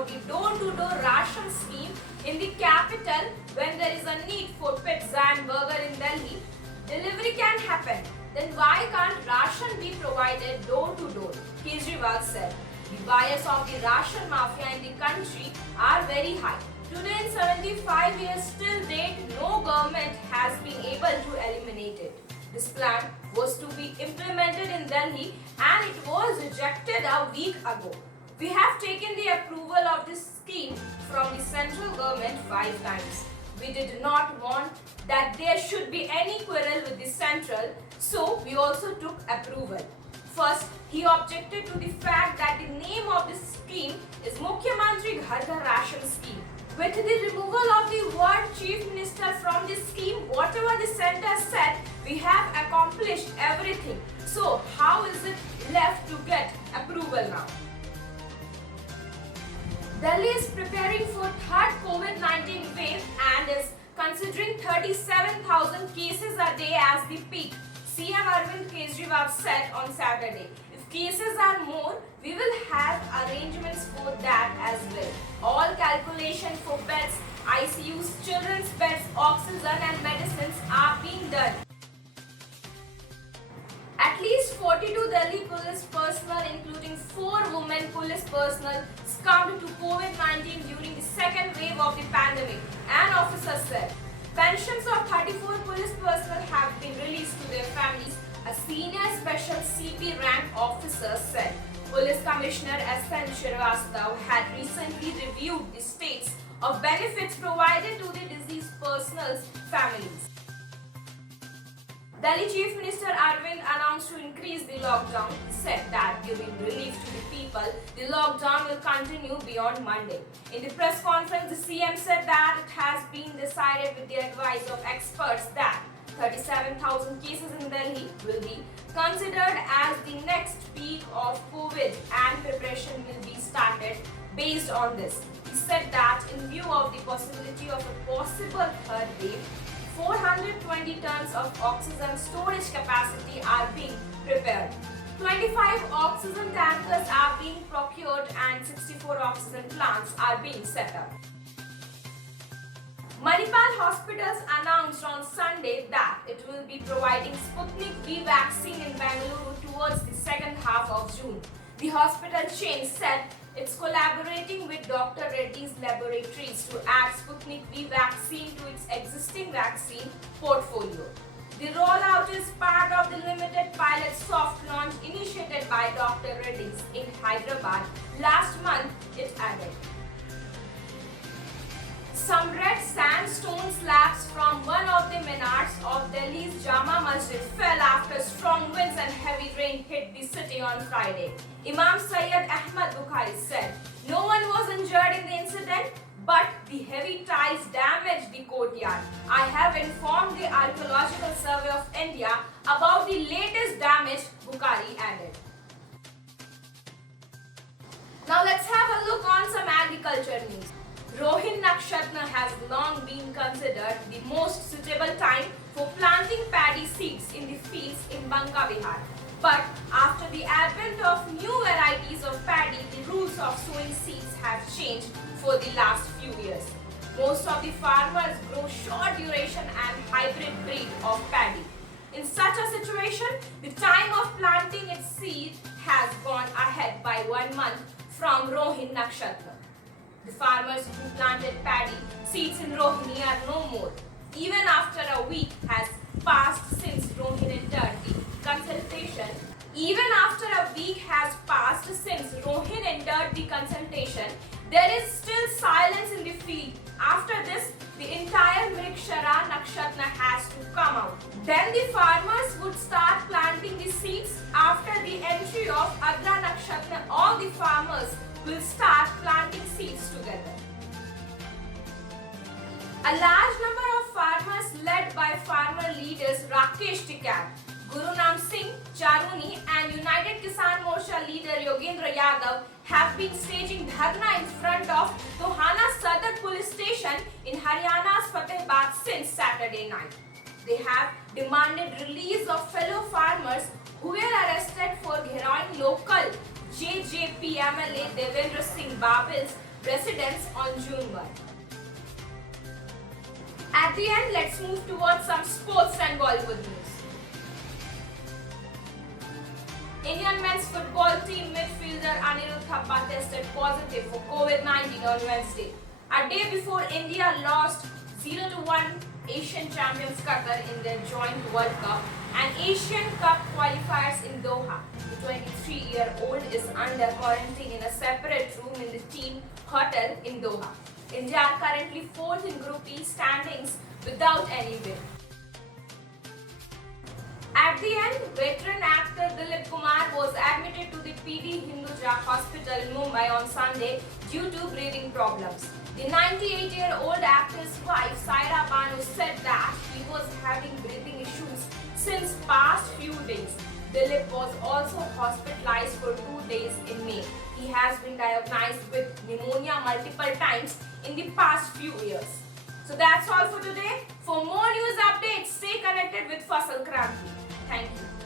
about the door-to-door ration scheme in the capital when there is a need for pizza and burger in Delhi, delivery can happen. Then why can't ration be provided door-to-door? Kejriwal said. The bias of the ration mafia in the country are very high. Today in 75 years till date, no government has been able to eliminate it. This plan was to be implemented in Delhi and it was rejected a week ago. We have taken the approval of this scheme from the central government 5 times. We did not want that there should be any quarrel with the central, so we also took approval. First, he objected to the fact that the name of this scheme is Mukhyamantri Ghar Ghar Ration Scheme. With the removal of the word Chief Minister from this scheme, whatever the centre said, we have accomplished everything. So, how is it left to get approval now? Delhi is preparing for third COVID-19 wave and is considering 37,000 cases a day as the peak. CM Arvind Kejriwal said on Saturday. If cases are more, we will have arrangements for that as well. All calculation for beds, ICUs, children's beds, oxygen and medicines are being done. At least 42 Delhi police personnel, including 4 women police personnel, succumbed to COVID-19 during the second wave of the pandemic, an officer said. Pensions of 34 police personnel have been released to their families, a senior special CP rank officer said. Police Commissioner S.N. Srivastava had recently reviewed the states of benefits provided to the deceased personnel's families. Delhi Chief Minister Arvind announced to increase the lockdown. He said that giving relief to the people, the lockdown will continue beyond Monday. In the press conference, the CM said that it has been decided with the advice of experts that 37,000 cases in Delhi will be considered as the next peak of COVID and preparation will be started based on this. He said that in view of the possibility of a possible third wave, 420 tons of oxygen storage capacity are being prepared. 25 oxygen tankers are being procured and 64 oxygen plants are being set up. Manipal Hospitals announced on Sunday that it will be providing Sputnik V vaccine in Bengaluru towards the second half of June. The hospital chain said it's collaborating with Dr. Reddy's laboratories to add Sputnik V vaccine to its existing vaccine portfolio. The rollout is part of the limited pilot soft launch initiated by Dr. Reddy's in Hyderabad last month, it added. Some red sandstone slabs from one of the minarets of Delhi's Jama Masjid fell after strong winds and heavy rain hit the city on Friday. Imam Syed Ahmad Bukhari said, no one was injured in the incident, but the heavy tiles damaged the courtyard. I have informed the Archaeological Survey of India about the latest damage, Bukhari added. Now let's have a look on some agriculture news. Rohin Nakshatra has long been considered the most suitable time for planting paddy seeds in the fields in Banka Bihar. But after the advent of new varieties of paddy, the rules of sowing seeds have changed for the last few years. Most of the farmers grow short duration and hybrid breed of paddy. In such a situation, the time of planting its seed has gone ahead by 1 month from Rohin Nakshatra. The farmers who planted paddy seeds in Rohini are no more. Even after a week has passed since Rohin entered the consultation, there is still silence in the field. After this, the entire Mrigashira Nakshatra has to come out. Then the farmers would start planting the seeds. After the entry of Adra Nakshatra, all the farmers will start planting seeds together. A large number of farmers led by farmer leaders Rakesh Tikar, Guru Nam Singh, Charuni and United Kisan Morcha leader Yogendra Yadav have been staging dharna in front of Tohana Sadar police station in Haryana's Fatehbad since Saturday night. They have demanded release of fellow farmers who were arrested for gherauing local JJP MLA Devendra Singh Babil's residence on June 1. At the end, let's move towards some sports and Bollywood news. Indian men's football team midfielder Anirudh Thappa tested positive for COVID-19 on Wednesday, a day before India lost 0-1 Asian champions Qatar in their joint World Cup and Asian Cup qualifiers in Doha. The 23-year-old is under quarantine in a separate room in the team hotel in Doha. India are currently fourth in Group E standings without any win. At the end, veteran actor Dilip Kumar was admitted to the PD Hinduja Hospital in Mumbai on Sunday due to breathing problems. The 98-year-old actor's wife Saira Banu said that he was having breathing issues since past few days. Dilip was also hospitalized for 2 days in May. He has been diagnosed with pneumonia multiple times in the past few years. So that's all for today. For more news updates, stay connected with Fasal Kranti. Thank you.